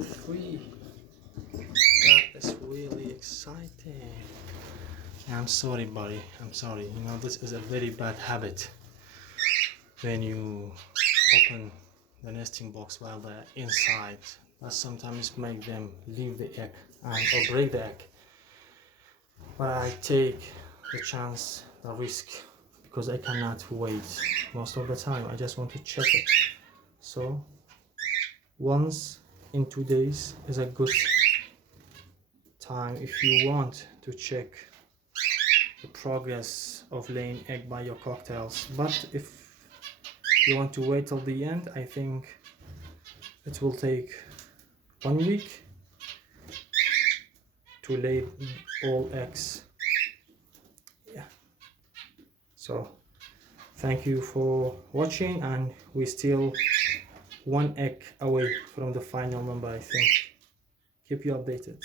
get 3. That is really exciting. I'm sorry, buddy. I'm sorry. You know, this is a very bad habit. When you open the nesting box while they're inside, that sometimes make them leave the egg or break the egg. But I take the chance, the risk, because I cannot wait most of the time. I just want to check it. So once in 2 days is a good time if you want to check the progress of laying egg by your cocktails. But if you want to wait till the end, I think it will take 1 week to lay all eggs. Yeah. So thank you for watching, and we're still 1 egg away from the final number, I think. Keep you updated.